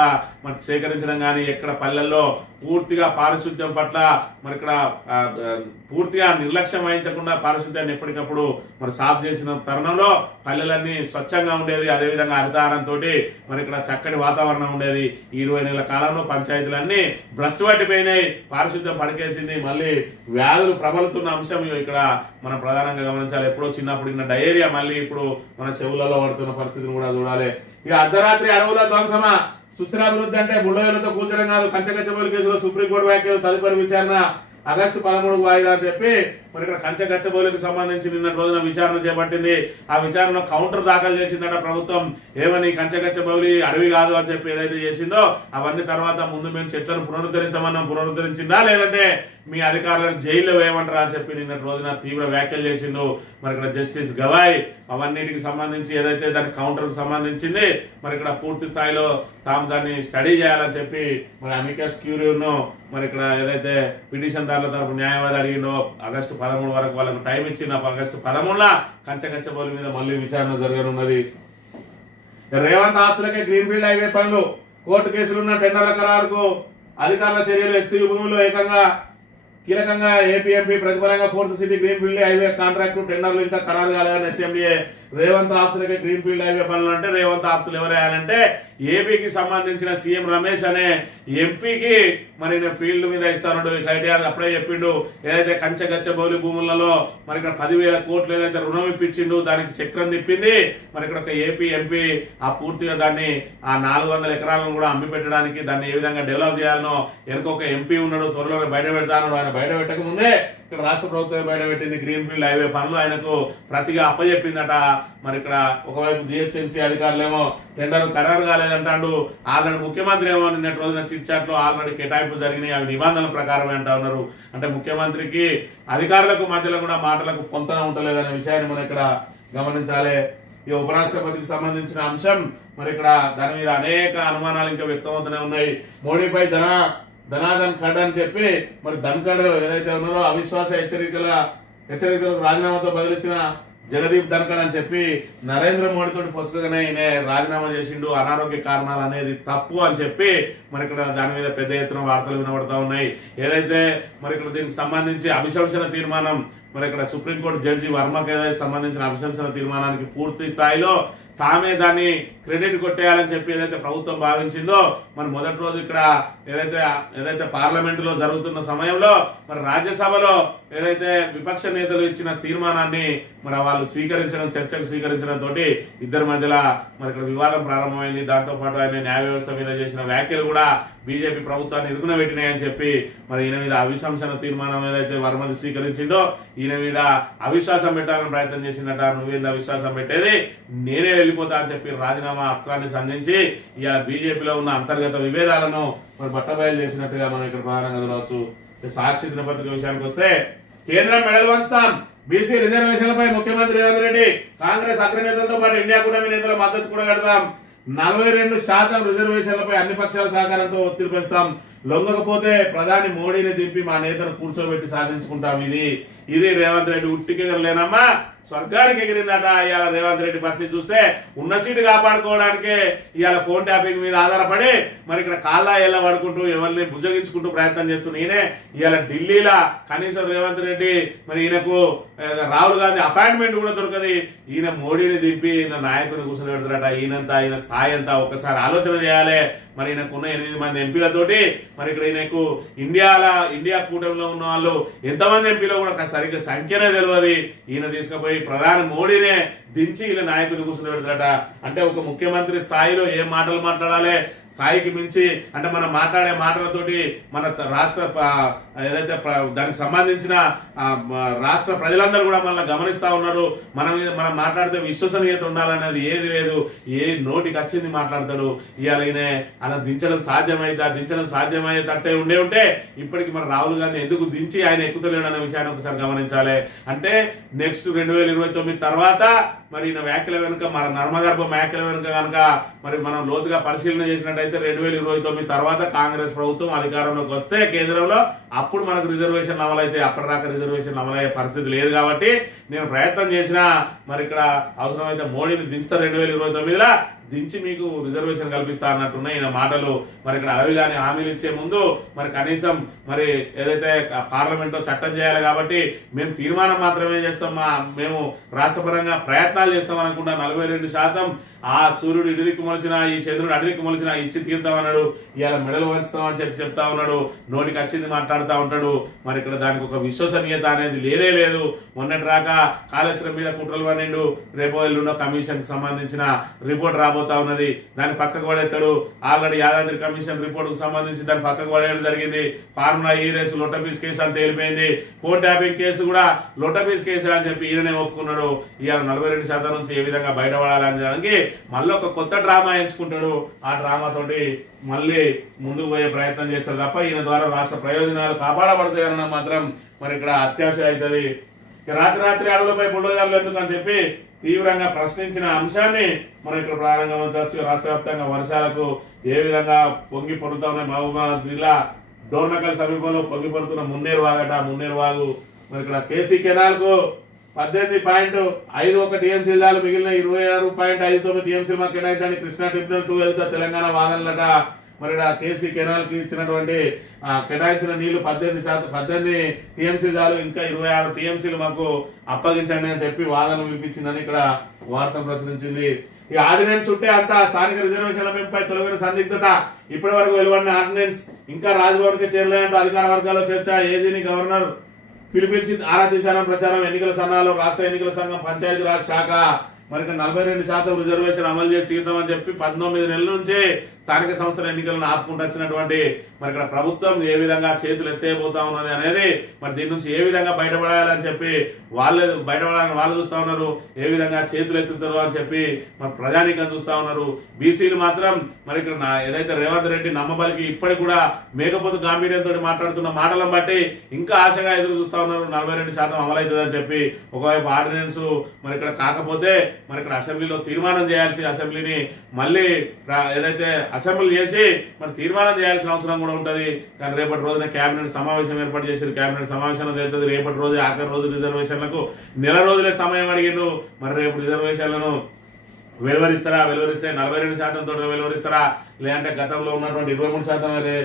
మరి సేకరించడం కానీ ఎక్కడ పల్లెల్లో పూర్తిగా పారిశుద్ధ్యం పట్ల మరి ఇక్కడ పూర్తిగా నిర్లక్ష్యం వహించకుండా పారిశుద్ధ్యాన్ని ఎప్పటికప్పుడు మరి సాఫ్ చేసిన తరుణంలో పల్లెలన్నీ స్వచ్ఛంగా ఉండేది. అదేవిధంగా హరితహారంతో మరి ఇక్కడ చక్కటి వాతావరణం ఉండేది. ఈ 20 నెలల కాలంలో పంచాయతీలన్నీ భ్రష్టు పట్టిపోయినాయి, పారిశుద్ధ్యం పడికేసింది. మళ్ళీ వ్యాధులు ప్రబలుతున్న అంశం ఇక్కడ మనం ప్రధానంగా గమనించాలి. ఎప్పుడో చిన్నప్పుడు ఉన్న డయేరియా మళ్ళీ ఇప్పుడు మన చెవులలో పడుతున్న పరిస్థితిని కూడా చూడాలి. ఇక అర్ధరాత్రి అడవుల ధ్వంసమా సుస్థిరాభివృద్ధి అంటే బుల్డోజర్లతో కూల్చడం కాదు. కంచగచ్చబోలు కేసులో సుప్రీంకోర్టు వ్యాఖ్యలు తదుపరి విచారణ ఆగస్టు 13 వాయిదా అని చెప్పి మరి ఇక్కడ కంచగచ్చబోలుకి సంబంధించి నిన్న రోజున విచారణ చేపట్టింది. ఆ విచారణలో కౌంటర్ దాఖలు చేసిందట ప్రభుత్వం. ఏమని కంచగచ్చబౌలి అడవి కాదు అని చెప్పి ఏదైతే చేసిందో అవన్నీ తర్వాత ముందు మేము చెట్లను పునరుద్ధరించిందా లేదంటే మీ అధికారులను జైల్లో వేయమంటారా అని చెప్పి నిన్న రోజున తీవ్ర వ్యాఖ్యలు చేసిండు మరి ఇక్కడ జస్టిస్ గవాయ్. అవన్నిటికి సంబంధించి ఏదైతే దాని కౌంటర్ కు సంబంధించింది మరి ఇక్కడ పూర్తి స్థాయిలో తాము దాన్ని స్టడీ చేయాలని చెప్పి మరి అమికస్ క్యూరీను మరి ఇక్కడ ఏదైతే పిటిషన్ దారుల తరపు న్యాయవాది అడిగిండో ఆగస్టు 13 వరకు వాళ్ళకు టైం ఇచ్చింది. ఆగస్టు 13 కంచగచ్చబౌలి మీద మళ్ళీ విచారణ జరగనున్నది. రేవంత్ ఆస్తులకే గ్రీన్ఫీల్డ్ హైవే పనులు, కోర్టు కేసులున్న టెండర్ల ఖరారుకు అధికారుల చర్యలు. హెచ్సియు భూమిలో ఏకంగా కీలకంగా ఏపీ ఎంపీ ప్రతిఫలంగా 4th city greenfield highway contract టెండర్లు ఇంకా ఖరారు కాలేదని హెచ్ఎండిఏ. రేవంత్ ఆప్తులకే గ్రీన్ఫీల్డ్ హైవే పనులు అంటే రేవంత్ ఆప్తులు ఎవరేయాలంటే ఏపీకి సంబంధించిన సీఎం రమేష్ అనే ఎంపీకి మరి ఫీల్డ్ మీద ఇస్తాను కేటీఆర్ అప్పుడే చెప్పిండు. ఏదైతే కంచగచ్చబౌలి భూములలో మరి ఇక్కడ 10,000 కోట్లు ఏదైతే రుణం ఇప్పించిండు దానికి చక్రం తిప్పింది మరి ఇక్కడ ఒక ఏపీ ఎంపీ ఆ పూర్తిగా దాన్ని ఆ 400 ఎకరాలను కూడా అమ్మి పెట్టడానికి దాన్ని ఏ విధంగా డెవలప్ చేయాలనో వెనుక ఒక ఎంపీ ఉన్నాడు, త్వరలో బయట పెడతాను. ఆయన బయట పెట్టక ముందే ఇక్కడ రాష్ట్ర ప్రభుత్వం బయట పెట్టింది గ్రీన్ఫీల్డ్ హైవే పనులు ఆయనకు ప్రతిగా అప్పచెప్పిందట. మరి ఇక్కడ ఒకవైపు జిహెచ్ఎంసీ అధికారులేమో టెండర్ ఖరారు కాలేదంటాడు. ఆల్రెడీ ముఖ్యమంత్రి ఏమో నిన్నటి రోజున చిట్ చాట్ లో ఆల్రెడీ కేటాయింపులు జరిగినాయి, అవి నిబంధనల ప్రకారమే అంటా ఉన్నారు. అంటే ముఖ్యమంత్రికి అధికారులకు మధ్యలో కూడా మాటలకు పొంతన ఉంటలేదనే విషయాన్ని మనం ఇక్కడ గమనించాలి. ఈ ఉపరాష్ట్రపతికి సంబంధించిన అంశం మరి ఇక్కడ దాని మీద అనేక అనుమానాలు ఇంకా వ్యక్తమవుతూనే ఉన్నాయి. మోడీపై ధనాధన్ ఖడ్ అని చెప్పి మరి ధన్ఖడ్ ఏదైతే ఉన్నారో అవిశ్వాస హెచ్చరికలకు రాజీనామాతో బదిలిచ్చిన జగదీప్ ధన్ఖడ్ అని చెప్పి నరేంద్ర మోడీతో పొసగగానే ఈయన రాజీనామా చేసిండు. అనారోగ్య కారణాలు అనేది తప్పు అని చెప్పి మరి ఇక్కడ దాని మీద పెద్ద ఎత్తున వార్తలు వినబడతా ఉన్నాయి. ఏదైతే మరి ఇక్కడ దీనికి సంబంధించి అభిశంసన తీర్మానం మరి ఇక్కడ సుప్రీంకోర్టు జడ్జి వర్మకి ఏదైతే సంబంధించిన అభిశంసన తీర్మానానికి పూర్తి స్థాయిలో తామే దాన్ని క్రెడిట్ కొట్టేయాలని చెప్పి ఏదైతే ప్రభుత్వం భావించిందో మరి మొదటి రోజు ఇక్కడ ఏదైతే పార్లమెంటులో జరుగుతున్న సమయంలో మరి రాజ్యసభలో ఏదైతే విపక్ష నేతలు ఇచ్చిన తీర్మానాన్ని మరి వాళ్ళు చర్చకు స్వీకరించడం తోటి ఇద్దరి మధ్యలో మరి ఇక్కడ వివాదం ప్రారంభమైంది. దాంతో పాటు ఆయన న్యాయ వ్యవస్థ మీద చేసిన వ్యాఖ్యలు కూడా బీజేపీ ప్రభుత్వాన్ని ఇరుగున పెట్టినాయని చెప్పి మరి ఈయన మీద అవిశంసన తీర్మానం ఏదైతే వర్మది స్వీకరించిండో ఈయన మీద అవిశ్వాసం పెట్టాలని ప్రయత్నం చేసిందట. నువ్వేంది అవిశ్వాసం పెట్టేది, నేనే వెళ్ళిపోతా అని చెప్పి రాజీనామా అస్త్రాన్ని సంధించి ఇలా బీజేపీలో ఉన్న అంతర్గత విభేదాలను మరి బట్టబయలు చేసినట్టుగా మనం ఇక్కడ ప్రధానంగా చూడవచ్చు. సాక్షి దినపత్రిక విషయానికి వస్తే కేంద్రం మెడల్ వంచుతాం, బీసీ రిజర్వేషన్లపై ముఖ్యమంత్రి రేవంత్ రెడ్డి కాంగ్రెస్ అగ్రనేతలతో పాటు ఇండియా కూటమి నేతల మద్దతు కూడా కడతాం. 42% రిజర్వేషన్లపై అన్ని పక్షాల సహకారంతో ఒత్తిడి పెంచుతాం. లొంగకపోతే ప్రధాని మోడీని దింపి మా నేతను కూర్చోబెట్టి సాధించుకుంటాం. ఇది రేవంత్ రెడ్డి ఉట్టికెగరలేనమ్మా స్వర్గానికి ఎగిరిందట. ఇవాళ రేవంత్ రెడ్డి పరిస్థితి చూస్తే ఉన్న సీటు కాపాడుకోవడానికే ఇవాళ ఫోన్ ట్యాపింగ్ మీద ఆధారపడి మరి ఇక్కడ కాళ్ళ ఎల్ల పడుకుంటూ ఎవరిని భుజగించుకుంటూ ప్రయత్నం చేస్తున్న ఈయనే ఇవాళ ఢిల్లీలో కనీసం రేవంత్ రెడ్డి మరి ఈయనకు రాహుల్ గాంధీ అపాయింట్మెంట్ కూడా దొరకది. ఈయన మోడీని దింపి ఈయన నాయకుని కూర్చొని పెడతారట. ఈయన స్థాయి అంతా ఒకసారి ఆలోచన చేయాలి. మరి ఈయనకున్న 8 మంది ఎంపీలతోటి మరి ఇక్కడ ఈయనకు ఇండియా కూటమిలో ఉన్న వాళ్ళు ఎంతమంది ఎంపీలో కూడా సరిగ్గా సంఖ్యనే తెలియదు. ఈయన తీసుకుపోయి ప్రధాని మోడీనే దించి ఇలా నాయకుని కూర్చొని పెడతారట. అంటే ఒక ముఖ్యమంత్రి స్థాయిలో ఏం మాటలు మాట్లాడాలి, స్థాయికి మించి అంటే మనం మాట్లాడే మాటలతోటి మన రాష్ట్ర ఏదైతే దానికి సంబంధించిన రాష్ట్ర ప్రజలందరూ కూడా మనల్ని గమనిస్తా ఉన్నారు. మనం మాట్లాడితే విశ్వసనీయత ఉండాలనేది ఏది లేదు. ఏ నోటికి వచ్చింది మాట్లాడతాడు. ఇవాళ అలా దించడం సాధ్యమయ్యేటట్టే ఉంటే ఇప్పటికి మన రాహుల్ గాంధీ ఎందుకు దించి ఆయన ఎక్కుతలేడు అనే విషయాన్ని ఒకసారి గమనించాలి. అంటే నెక్స్ట్ 2029 తర్వాత మరి ఈయన వ్యాఖ్యల వెనుక మన నర్మగర్భ వ్యాఖ్యల వెనుక కనుక మరి మనం లోతుగా పరిశీలన చేసినట్టు చూసుకున్నట్టయితే 2029 తర్వాత కాంగ్రెస్ ప్రభుత్వం అధికారంలోకి వస్తే కేంద్రంలో అప్పుడు మనకు రిజర్వేషన్ అమలైతే, అప్పటిదాకా రిజర్వేషన్ అమలయ్యే పరిస్థితి లేదు కాబట్టి నేను ప్రయత్నం చేసినా మరి ఇక్కడ అవసరమైతే మోడీని దించుతా 2029లో దించి మీకు రిజర్వేషన్ కల్పిస్తా అన్నట్టున్నాయి ఈయన మాటలు. మరి ఇక్కడ అడవి గాని హామీలు ఇచ్చే ముందు మరి కనీసం మరి ఏదైతే పార్లమెంట్ లో చట్టం చేయాలి కాబట్టి మేము తీర్మానం మాత్రమే చేస్తాం, మేము రాష్ట్రపరంగా ప్రయత్నాలు చేస్తాం అనుకుంటా 42% ఆ సూర్యుడు ఇడిదికి మొలిచిన ఈ చంద్రుడు అడిదికి మొలిచిన ఇచ్చి తీరుతాం అన్నాడు. ఇవాళ మెడలు వంచుతామని చెప్తా ఉన్నాడు, నోటికి వచ్చింది మాట్లాడుతూ ఉంటాడు. మరి ఇక్కడ దానికి ఒక విశ్వసనీయత అనేది లేదే లేదు. మొన్నటి రాక కాళేశ్వరం మీద కుట్రలు పన్నెండు, రేపో ఎల్లుండో కమిషన్ కి సంబంధించిన రిపోర్ట్ రాబోతా ఉన్నది, దాన్ని పక్కకు పడేస్తాడు. ఆల్రెడీ యాదాద్రి కమిషన్ రిపోర్ట్ కు సంబంధించి దాన్ని పక్కకు పడేయడం జరిగింది. ఫార్ములా ఈ రేసు లొట్టపీస్ కేసు అని తేలిపోయింది. కోర్టు ట్యాపింగ్ కేసు కూడా లొట్టపీస్ కేసు అని చెప్పి ఈయననే ఒప్పుకున్నాడు. ఇవాళ 42% నుంచి ఏ విధంగా బయటపడాలని దానికి మళ్ళీ ఒక కొత్త డ్రామా ఎంచుకుంటాడు. ఆ డ్రామా తోటి మళ్ళీ ముందుకు పోయే ప్రయత్నం చేస్తారు తప్ప ఈయన ద్వారా రాష్ట్ర ప్రయోజనాలు కాపాడబడతాయన్న మాత్రం మరి ఇక్కడ అత్యాశ అవుతుంది. రాత్రి అడవులపై బుల్డోజర్లు ఎందుకు అని చెప్పి తీవ్రంగా ప్రశ్నించిన అంశాన్ని మనం ఇక్కడ ప్రారంభించవచ్చు. రాష్ట్ర వ్యాప్తంగా వర్షాలకు ఏ విధంగా పొంగి పొరుతా ఉన్నాయి. మహబూబాబాద్ జిల్లా డోర్నకల్ సమీపంలో పొంగి పొరుతున్న మున్నేరు వాగట. మున్నేరు వాగు మరి ఇక్కడ కేసీ కెనాల్ కు 18.51 టీఎంసీలు చాలు, మిగిలిన 26.59 టీఎంసీలు మాకు కేటాయించండి. కృష్ణా ట్రిబ్యునల్ 2 వెళ్తా తెలంగాణ వాదనలట. మరి కేసీ కెనాల్ కి ఇచ్చినటువంటి కేటాయించిన నీళ్లు 18 టీఎంసీలు చాలు, ఇంకా 26 టీఎంసీలు మాకు అప్పగించండి అని చెప్పి వాదన వినిపించిందని ఇక్కడ వార్త ప్రచురించింది. ఈ ఆర్డినెన్స్ చుట్టే అంతా స్థానిక రిజర్వేషన్ల పెంపుపై తొలగిన సందిగ్ధత. ఇప్పటి వరకు వెలువడిన ఆర్డినెన్స్ ఇంకా రాజ్భవన్ కి చేరలేదంటూ అధికార వర్గాల్లో చర్చ. ఏజీని గవర్నర్ పిలిపించి ఆరా తీశారని ప్రచారం. ఎన్నికల సన్నాలు రాష్ట్ర ఎన్నికల సంఘం పంచాయతీరాజ్ శాఖ మరి 42% రిజర్వేషన్ అమలు చేసి తీరుతామని చెప్పి 19 నెలల నుంచి స్థానిక సంస్థల ఎన్నికలను ఆపుకుంటూ వచ్చినటువంటి మరి ఇక్కడ ప్రభుత్వం ఏ విధంగా చేతులు ఎత్తేయబోతా ఉన్నది అనేది, మరి దీని నుంచి ఏ విధంగా బయటపడాలని చెప్పి బయటపడాలని వాళ్ళు చూస్తా ఉన్నారు, ఏ విధంగా చేతులు ఎత్తుతారు అని చెప్పి మరి ప్రజానీకం చూస్తా ఉన్నారు. బీసీలు మాత్రం మరి ఇక్కడ ఏదైతే రేవంత్ రెడ్డి నమ్మబలికి ఇప్పటికి కూడా మేకపోతు గాంభీర్యంతో మాట్లాడుతున్న మాటలను బట్టి ఇంకా ఆశగా ఎదురు చూస్తా ఉన్నారు. 42% అమలవుతుందని చెప్పి ఒకవైపు ఆర్డినెన్స్ మరి ఇక్కడ కాకపోతే మరి ఇక్కడ అసెంబ్లీలో తీర్మానం చేయాల్సి, అసెంబ్లీని మళ్ళీ ఏదైతే అసెంబ్లీ చేసి మరి తీర్మానం చేయాల్సిన అవసరం కూడా ఉంటది. కానీ రేపటి రోజున కేబినెట్ సమావేశం ఏర్పాటు చేశారు. కేబినెట్ సమావేశంలో తెలుస్తుంది రేపటి రోజు ఆఖరి రోజు రిజర్వేషన్లకు నెల రోజులే సమయం అడిగిండ్రు. మరి రేపు రిజర్వేషన్లను వెలువరిస్తే 42% తోటి వెలువరిస్తారా, లేదంటే గతంలో ఉన్నటువంటి 23%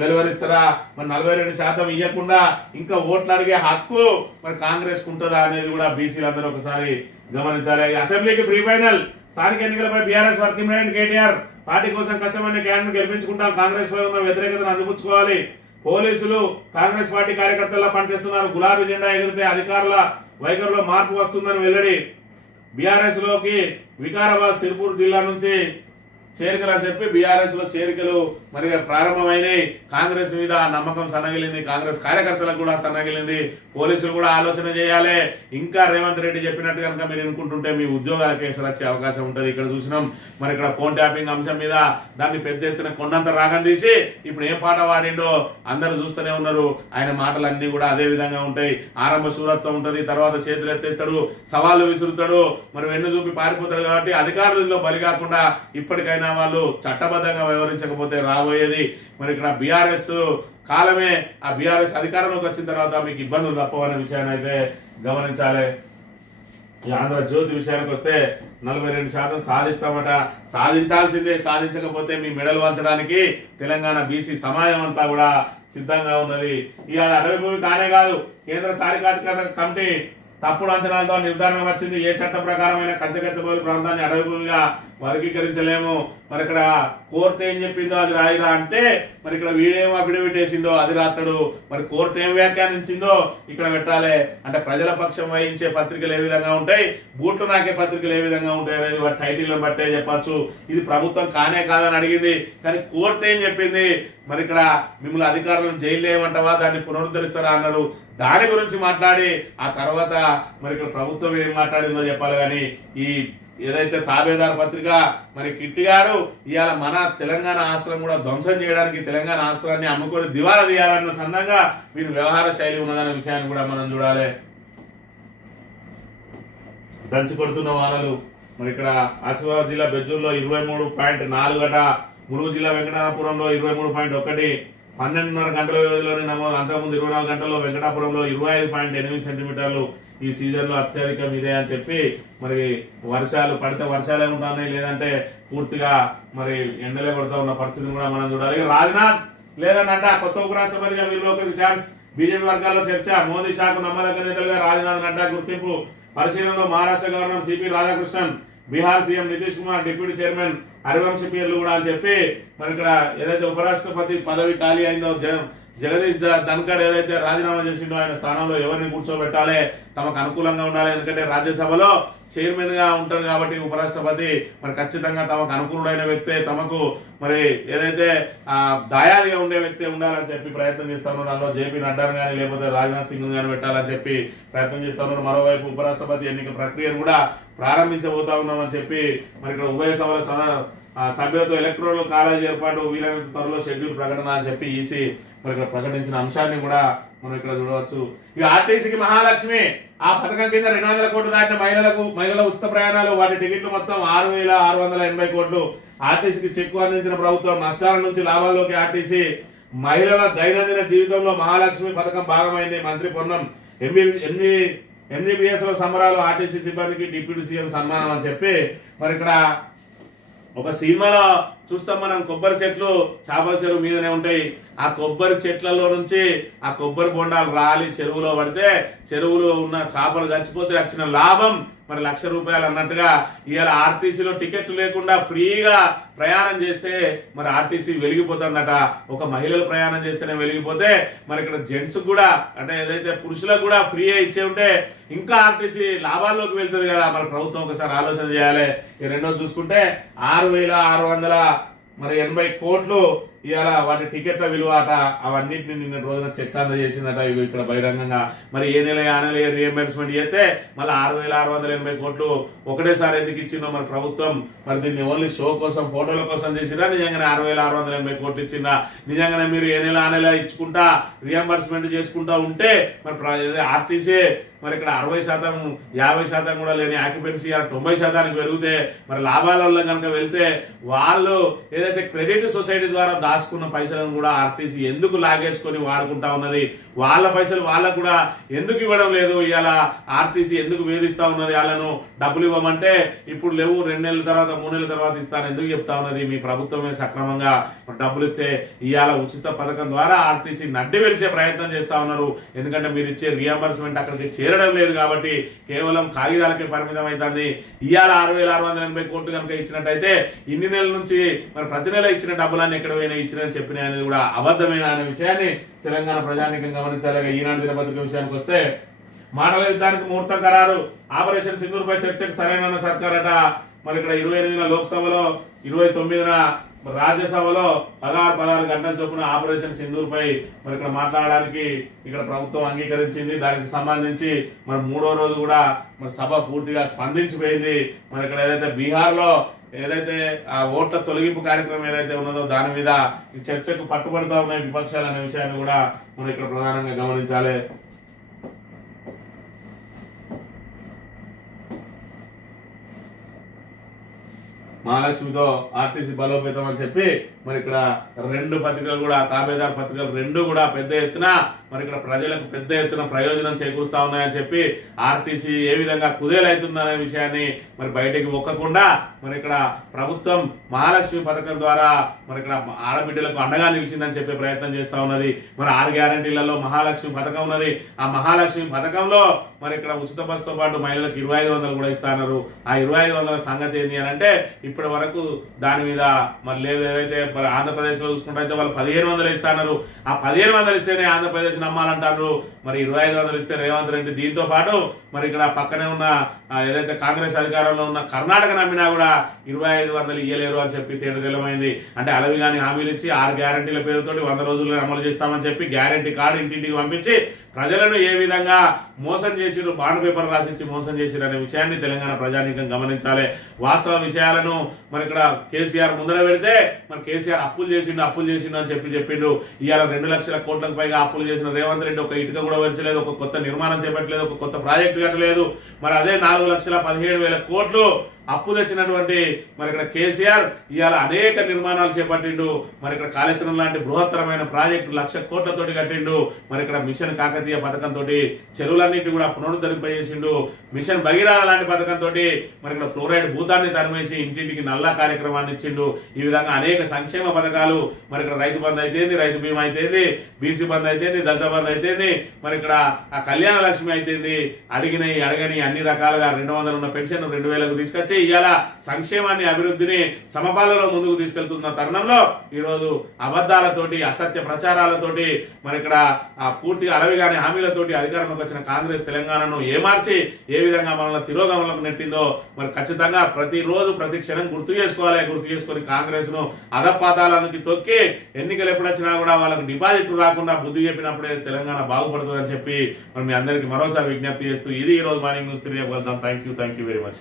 వెలువరిస్తారా? మరి 42% ఇవ్వకుండా ఇంకా ఓట్లు అడిగే హక్కు మరి కాంగ్రెస్ ఉంటుందా అనేది కూడా బీసీలు అందరూ ఒకసారి గమనించాలి. అసెంబ్లీకి ప్రీ ఫైనల్ స్థానిక ఎన్నికలపై BRS working president KTR party కోసం కష్టమైన క్యాండిడేట్ గెలిపించుకుంటాం, కాంగ్రెస్ పై ఉన్న వ్యతిరేకతను అందిపుచ్చుకోవాలి. పోలీసులు కాంగ్రెస్ పార్టీ కార్యకర్తల్లో పనిచేస్తున్నారు, గులాబీ జెండా ఎగిరితే అధికారుల వైఖరిలో మార్పు వస్తుందని వెల్లడి. బీఆర్ఎస్ లోకి వికారాబాద్ సిర్పూర్ జిల్లా నుంచి చేరికలు అని చెప్పి బీఆర్ఎస్ లో చేరికలు మరి ప్రారంభమైనాయి. కాంగ్రెస్ మీద నమ్మకం సన్నగిలింది, కాంగ్రెస్ కార్యకర్తలకు కూడా సన్నగిలింది. పోలీసులు కూడా ఆలోచన చేయాలి. ఇంకా రేవంత్ రెడ్డి చెప్పినట్టు కనుక మీరు అనుకుంటుంటే మీ ఉద్యోగాల కేసులు వచ్చే అవకాశం ఉంటది. ఇక్కడ చూసినాం మరి ఇక్కడ ఫోన్ ట్యాపింగ్ అంశం మీద దాన్ని పెద్ద ఎత్తున కొండంత రాగం తీసి ఇప్పుడు ఏ పాట వాడిండో అందరు చూస్తూనే ఉన్నారు. ఆయన మాటలన్నీ కూడా అదే విధంగా ఉంటాయి. ఆరంభ శూరత్వం ఉంటది, తర్వాత చేతులు ఎత్తేస్తాడు, సవాళ్లు విసురుతాడు, మరి వెన్ను చూపి పారిపోతాడు. కాబట్టి అధికారులలో బలి కాకుండా ఇప్పటికైనా వాళ్ళు చట్టబద్ధంగా వ్యవహరించకపోతే రాబోయేది మరి ఇక్కడ బీఆర్ఎస్ కాలమే. ఆ బీఆర్ఎస్ అధికారంలోకి వచ్చిన తర్వాత మీకు ఇబ్బందులు తప్పవనే విషయాన్ని అయితే గమనించాలి. ఈ ఆంధ్రజ్యోతి విషయానికి వస్తే 42% సాధిస్తామట. సాధించాల్సిందే, సాధించకపోతే మీ మెడలు వంచడానికి తెలంగాణ బీసీ సమాజం అంతా కూడా సిద్ధంగా ఉన్నది. ఇక అటవీ భూమి కానే కాదు, కేంద్ర సాధికారికత కమిటీ తప్పుడు అంచనాలతో నిర్ధారణ వచ్చింది. ఏ చట్ట ప్రకారమైన కంచగచ్చబోలి ప్రాంతాన్ని అటవీ భూమిగా వర్గీకరించలేము. మరి ఇక్కడ కోర్టు ఏం చెప్పిందో అది రాయిరా అంటే మరి ఇక్కడ వీడేం అఫిడవిట్ వేసిందో అది రాస్తాడు. మరి కోర్టు ఏం వ్యాఖ్యానించిందో ఇక్కడ పెట్టాలి. అంటే ప్రజల పక్షం వహించే పత్రికలు ఏ విధంగా ఉంటాయి, బూట్లు నాకే పత్రికలు ఏ విధంగా ఉంటాయి అనేది వాటి టైటిల్ బట్టే చెప్పచ్చు. ఇది ప్రభుత్వం కానే కాదని అడిగింది, కానీ కోర్టు ఏం చెప్పింది మరి ఇక్కడ మిమ్మల్ని అధికారులను జైలు వేయమంటావా, దాన్ని పునరుద్ధరిస్తారా అన్నారు. దాని గురించి మాట్లాడి ఆ తర్వాత మరి ఇక్కడ ప్రభుత్వం ఏం మాట్లాడిందో చెప్పాలి. కానీ ఈ ఏదైతే తాబేదారు పత్రిక మరి కిట్టిగాడు ఇవాళ మన తెలంగాణ ఆశ్రమం కూడా ధ్వంసం చేయడానికి, తెలంగాణ ఆశ్రమాన్ని అమ్ముకొని దివాలా తీయాలన్న సందంగా వీరి వ్యవహార శైలి ఉన్నదనే విషయాన్ని కూడా మనం చూడాలి. దంచి కొడుతున్న వానలు మరి ఇక్కడ ఆసిఫాబాద్ జిల్లా బెజ్జూర్లో 23.4 గట ములుగు జిల్లా వెంకటాపురంలో 23.1, 12.5 గంటల వ్యవధిలోనే నమోదు. అంతకుముందు 24 గంటల్లో వెంకటాపురంలో 25.8 సెంటీమీటర్లు ఈ సీజన్లో అత్యధికం ఇదే అని చెప్పి మరి వర్షాలు పడితే వర్షాలే ఉంటున్నాయి, లేదంటే పూర్తిగా మరి ఎండలే పడుతూ ఉన్న పరిస్థితిని కూడా మనం చూడాలి. రాజ్నాథ్ లేదన్నట్ట కొత్త ఉపరాష్ట్రపతిగా వీరిలోకి ఛాన్స్. బీజేపీ వర్గాల్లో చర్చ. మోదీ షాకు నమ్మదగ్గ నేతలుగా రాజ్నాథ్ నడ్డా గుర్తింపు. పరిశీలనలో Maharashtra governor CP Radhakrishnan, Bihar CM Nitish Kumar, deputy chairman Harivansh పేర్లు కూడా అని చెప్పి మరి ఇక్కడ ఏదైతే ఉపరాష్ట్రపతి పదవి ఖాళీ అయిందో జగదీష్ ధన్కర్ ఏదైతే రాజీనామా చేసిండో ఆయన స్థానంలో ఎవరిని కూర్చోబెట్టాలి, తమకు అనుకూలంగా ఉండాలి. ఎందుకంటే రాజ్యసభలో చైర్మన్ గా ఉంటారు కాబట్టి ఉపరాష్ట్రపతి మరి ఖచ్చితంగా తమకు అనుకూలుడైన వ్యక్తే, తమకు మరి ఏదైతే దాయాదిగా ఉండే వ్యక్తి ఉండాలని చెప్పి ప్రయత్నం చేస్తా ఉన్నారు. అందులో జేపీ నడ్డాను కానీ లేకపోతే రాజ్నాథ్ సింగ్ గాని పెట్టాలని చెప్పి ప్రయత్నం చేస్తా ఉన్నారు. మరోవైపు ఉపరాష్ట్రపతి ఎన్నిక ప్రక్రియను కూడా ప్రారంభించబోతా ఉన్నామని చెప్పి మరి ఇక్కడ ఉభయ సభల సభ్యులతో ఎలక్ట్రల్ కాలేజ్ ఏర్పాటు వీలైనంత త్వరలో షెడ్యూల్ ప్రకటన అని చెప్పి ఈసీ మరి ఇక్కడ ప్రకటించిన అంశాన్ని కూడా మనం ఇక్కడ చూడవచ్చు. ఇక ఆర్టీసీకి మహాలక్ష్మి ఆ పథకం కింద 200 కోట్లు దాటిన మహిళల ఉచిత ప్రయాణాలు, వాటి టికెట్లు మొత్తం 6,680 కోట్లు. ఆర్టీసీకి చెక్కు అందించిన ప్రభుత్వం. నష్టాల నుంచి లాభాల్లోకి ఆర్టీసీ. మహిళల దైనందిన జీవితంలో మహాలక్ష్మి పథకం భాగమైంది. మంత్రి పొన్నం. ఎంబీబీఎస్ లో సంబరాలు. ఆర్టీసీ సిబ్బందికి డిప్యూటీ సీఎం సన్మానం అని చెప్పి మరి ఇక్కడ ఒక సినిమాలో చూస్తాం మనం. కొబ్బరి చెట్లు చేపల చెరువు మీదనే ఉంటాయి. ఆ కొబ్బరి చెట్లలో నుంచి ఆ కొబ్బరి బొండాలు రాలి చెరువులో పడితే చెరువులో ఉన్న చేపలు చచ్చిపోతే వచ్చిన లాభం మరి ₹1,00,000 అన్నట్టుగా ఇవాళ ఆర్టీసీలో టికెట్ లేకుండా ఫ్రీగా ప్రయాణం చేస్తే మరి ఆర్టీసీ వెలిగిపోతుందట. ఒక మహిళలు ప్రయాణం చేస్తేనే వెలిగిపోతే మరి ఇక్కడ జెంట్స్ కూడా అంటే ఏదైతే పురుషులకు కూడా ఫ్రీ ఇచ్చే ఉంటే ఇంకా ఆర్టీసీ లాభాల్లోకి వెళ్తుంది కదా. మరి ప్రభుత్వం ఒకసారి ఆలోచన చేయాలి. ఈ రెండోది చూసుకుంటే 6,680 కోట్లు ఇవాళ వాటి టికెట్ల విలువ అట. అవన్నింటిని నిన్న రోజున చెక్ అందజేసిందట. ఇవి ఇక్కడ బహిరంగంగా మరి ఏ నెల రియంబర్స్మెంట్ చేస్తే మళ్ళీ 6,680 కోట్లు ఒకటేసారి ఎందుకు ఇచ్చిందో మరి ప్రభుత్వం. మరి దీన్ని ఓన్లీ షో కోసం ఫోటోల కోసం చేసినా నిజంగానే 6,680 కోట్లు ఇచ్చిందా? నిజంగానే మీరు ఏ నెల ఆ నెల ఇచ్చుకుంటా రియంబర్స్మెంట్ చేసుకుంటా ఉంటే మరి ఆర్టీసీ మరి ఇక్కడ 60%, 50% కూడా లేని ఆక్యుపెన్సీ 90% పెరిగితే మరి లాభాలలో కనుక వెళ్తే వాళ్ళు ఏదైతే క్రెడిట్ సొసైటీ ద్వారా దాచుకున్న పైసలను కూడా ఆర్టీసీ ఎందుకు లాగేసుకొని వాడుకుంటా ఉన్నది? వాళ్ళ పైసలు వాళ్ళకు కూడా ఎందుకు ఇవ్వడం లేదు? ఇవాళ ఆర్టీసీ ఎందుకు వేధిస్తా ఉన్నది? వాళ్ళను డబ్బులు ఇవ్వమంటే ఇప్పుడు లేవు, 2 నెలల తర్వాత 3 నెలల తర్వాత ఇస్తాను ఎందుకు చెప్తా ఉన్నది? మీ ప్రభుత్వమే సక్రమంగా డబ్బులు ఇస్తే ఇవాళ ఉచిత పథకం ద్వారా ఆర్టీసీ నడ్డి వెలిసే ప్రయత్నం చేస్తా ఉన్నారు. ఎందుకంటే మీరు ఇచ్చే రియంబర్స్మెంట్ అక్కడికి చేరడం లేదు కాబట్టి కేవలం కాగితాలకే పరిమితం అవుతుంది. ఇవాళ 6,680 కోట్లు కనుక ఇచ్చినట్టయితే ఇన్ని నెలల నుంచి మరి ప్రతి నెల ఇచ్చిన డబ్బులన్నీ ఎక్కడ పోయినా ఇచ్చినని చెప్పిన అనేది కూడా అబద్ధమైన అనే విషయాన్ని తెలంగాణ ప్రజానీకం గమనించాలి. ఈనాడు దినపత్రిక విషయానికి వస్తే మాటల యుద్ధానికి ముహూర్తం ఖరారు. ఆపరేషన్ సింధూర్ పై చర్చకు సరైన సర్కార్ అట. మరి ఇక్కడ 28న లోక్సభలో, 29న రాజ్యసభలో 16 గంటల చొప్పున ఆపరేషన్ సింధూర్ పై మరి ఇక్కడ మాట్లాడడానికి ఇక్కడ ప్రభుత్వం అంగీకరించింది. దానికి సంబంధించి మరి 3వ రోజు కూడా మరి సభ పూర్తిగా స్పందించిపోయింది. మరి ఇక్కడ ఏదైతే బీహార్ లో ఏదైతే ఆ ఓట్ల తొలగింపు కార్యక్రమం ఏదైతే ఉన్నదో దాని మీద ఈ చర్చకు పట్టుబడుతూ ఉన్నాయి విపక్షాలు అనే విషయాన్ని కూడా మనం ఇక్కడ ప్రధానంగా గమనించాలి. మహాలక్ష్మితో ఆర్టీసీ బలోపేతం అని చెప్పి మరి ఇక్కడ 2 పత్రికలు కూడా, తాబేదార్ పత్రికలు 2 కూడా పెద్ద ఎత్తున మరి ఇక్కడ ప్రజలకు పెద్ద ఎత్తున ప్రయోజనం చేకూరుస్తా ఉన్నాయని చెప్పి ఆర్టీసీ ఏ విధంగా కుదేలవుతుందనే విషయాన్ని మరి బయటికి ఒక్కకుండా మరి ఇక్కడ ప్రభుత్వం మహాలక్ష్మి పథకం ద్వారా మరి ఇక్కడ ఆడబిడ్డలకు అండగా నిలిచిందని చెప్పే ప్రయత్నం చేస్తా ఉన్నది. మరి 6 గ్యారంటీలలో మహాలక్ష్మి పథకం ఉన్నది. ఆ మహాలక్ష్మి పథకంలో మరి ఇక్కడ ఉచిత బస్సుతో పాటు మహిళలకు 2,500 కూడా ఇస్తున్నారు. ఆ 2,500 సంగతి ఏంటి అని అంటే ఇప్పటి వరకు దాని మీద మరి లేదు. ఏదైతే మరి ఆంధ్రప్రదేశ్ లో చూసుకుంటే అయితే వాళ్ళు 1,500 ఇస్తున్నారు. ఆ 1,500 ఇస్తేనే ఆంధ్రప్రదేశ్ నమ్మాలంటారు. మరి 2,500 ఇస్తే రేవంత్ రెడ్డి దీంతో పాటు మరి ఇక్కడ పక్కనే ఉన్న ఏదైతే కాంగ్రెస్ అధికారంలో ఉన్న కర్ణాటక నమ్మినా కూడా 2,500 ఇయ్యలేరు అని చెప్పి తేటతెల్లమైంది. అంటే అలవి గాని హామీలు ఇచ్చి 6 గ్యారంటీల పేరుతోటి 100 రోజుల్లో అమలు చేస్తామని చెప్పి గ్యారంటీ కార్డు ఇంటింటికి పంపించి ప్రజలను ఏ విధంగా మోసం చేసిరు, బాండ్ పేపర్ రాసిచ్చి మోసం చేసిరు అనే విషయాన్ని తెలంగాణ ప్రజానీకం గమనించాలి. వాస్తవ విషయాలను మరి ఇక్కడ కేసీఆర్ ముందర పెడితే మరి కేసీఆర్ అప్పులు చేసిండు అని చెప్పిండు. ఇవాళ 2 లక్షల కోట్లకు పైగా అప్పులు చేసిన రేవంత్ రెడ్డి ఒక ఇటుక కూడా పెంచలేదు, ఒక కొత్త నిర్మాణం చేపట్టలేదు, ఒక కొత్త ప్రాజెక్టు కట్టలేదు. మరి అదే 4,17,000 కోట్లు అప్పు తెచ్చినటువంటి మరి ఇక్కడ కేసీఆర్ ఇవాళ అనేక నిర్మాణాలు చేపట్టిండు. మరి ఇక్కడ కాళేశ్వరం లాంటి బృహత్తరమైన ప్రాజెక్టు 1,00,000 కోట్లతోటి కట్టిండు. మరి ఇక్కడ మిషన్ కాకతీయ పథకంతో చెరువులన్నింటి కూడా పునరుద్ధరింపజేసిండు. మిషన్ భగీరథ లాంటి పథకంతో మరి ఇక్కడ ఫ్లోరైడ్ భూతాన్ని తరిమేసి ఇంటింటికి నల్ల కార్యక్రమాన్ని ఇచ్చిండు. ఈ విధంగా అనేక సంక్షేమ పథకాలు మరి ఇక్కడ రైతు బంధు అయితేంది, రైతు బీమా అయితేంది, బీసీ బంధు అయితేంది, దళిత బంధు అయితేంది, మరి ఇక్కడ ఆ కళ్యాణ లక్ష్మి అయితేంది, అడగని అన్ని రకాలుగా 200 ఉన్న పెన్షన్ 2,000కు తీసుకొచ్చి ఇవాళ సంక్షేమాన్ని అభివృద్ధిని సమపాలలో ముందుకు తీసుకెళ్తున్న తరుణంలో ఈరోజు అబద్ధాలతోటి అసత్య ప్రచారాలతోటి మరి ఇక్కడ పూర్తిగా అడవిగాని హామీలతోటి అధికారంలోకి వచ్చిన కాంగ్రెస్ తెలంగాణను ఏమార్చి ఏ విధంగా మనల్ని తిరోగమనంలోకి నెట్టిందో మరి ఖచ్చితంగా ప్రతిరోజు ప్రతి క్షణం గుర్తు చేసుకొని కాంగ్రెస్ ను అధపాతాలకి తొక్కి ఎన్నికలు ఎప్పుడొచ్చినా కూడా వాళ్ళకు డిపాజిట్ రాకుండా బుద్ధి చెప్పినప్పుడే తెలంగాణ బాగుపడుతుందని చెప్పి మరి మీ అందరికీ మరోసారి విజ్ఞప్తి చేస్తూ ఇది ఈ రోజు మార్నింగ్ న్యూస్ తెలియగలుగుతాం. Thank you very much.